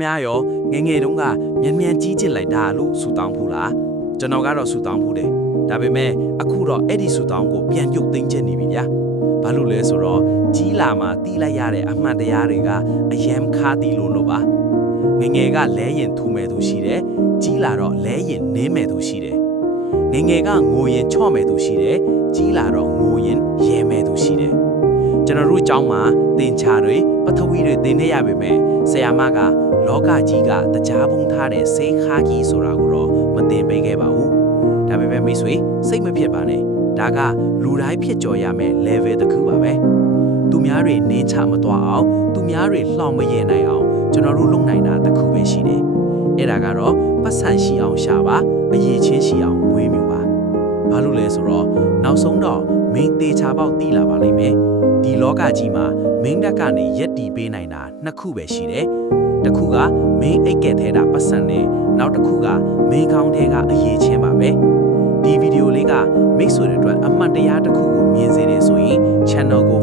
မားရောငယ်တုန်းကမြန်ကြီးကျစ်လိုက်တာလို့ဆူတောင်းဖူးလားကျွန်တော်ကတော့ဆူတောင်းဖူးတယ်ဒါပေမဲ့အခုတော့အဲ့ဒီဆူတောင်းကိုပြန်ပြုတ်သိမ်းချက်နေပြီဗျာဘာလို့လဲဆိုတော့ကြီးလာမှတီးလိုက်ရတဲ့အမှန်တရားတွေကအယံခါတီလို့ပါငယ်ကလဲရင်ထူမဲ့သူရှိတယ်ကြီးလာတော့လဲရင်နင်းမဲ့သူရှိတယ်ငယ်ကငိုရင်ချော့မဲ့သူရှိတယ်ကြီးလာတော့ငိုရင်ရဲမဲ့သူရှိတယ်ကျွန်တော်တို့အကြောင်းမှာတင်ချာတွေပထဝီတွေတင်နေရပေမဲ့ဆရာမကလောကကြီးကတကြားပုံထားတဲ့ဆေးခါကြီးဆိုတာကိုတော့မတင်ပေးခဲ့ပါဘူးဒါပေမဲ့မိတ်ဆွေစိတ်မဖြစ်ပါနဲ့ဒါကလူတိုင်းဖြစ်ကြော်ရမယ် level တစ်ခုပါပဲသူများတွေနင်းချမသွားအောင်သူများတွေလှောင်မရဲနိုင်အောင်ကျွန်တော်တို့လုပ်နိုင်တာတစ်ခုပဲရှိတယ်အဲ့ဒါကတော့ပတ်စံရှိအောင်ရှာပါအရေးချင်းရှိအောင်မွေးမြူပါဘာလို့လဲဆိုတော့နောက်ဆုံးတော့မင်းတေချာပေါက်တီးလာပါလိမ့်မယ်ဒီလောကကြီးမှာမင်းတက်ကနေရက်တီပေးနိုင်တာနှစ်ခုပဲရှိတယ်တစ်ခုကမင်းအိတ်ကဲထဲတာပတ်စံနဲ့နောက်တစ်ခုကမင်းကောင်းထဲကအရေးချင်းပါပဲဒီဗီဒီယိုလေးကမိတ်ဆွေတွေအတွက်အမှတ်တရားတစ်ခုကိုမြင်စေတယ်ဆိုရင် channel ကို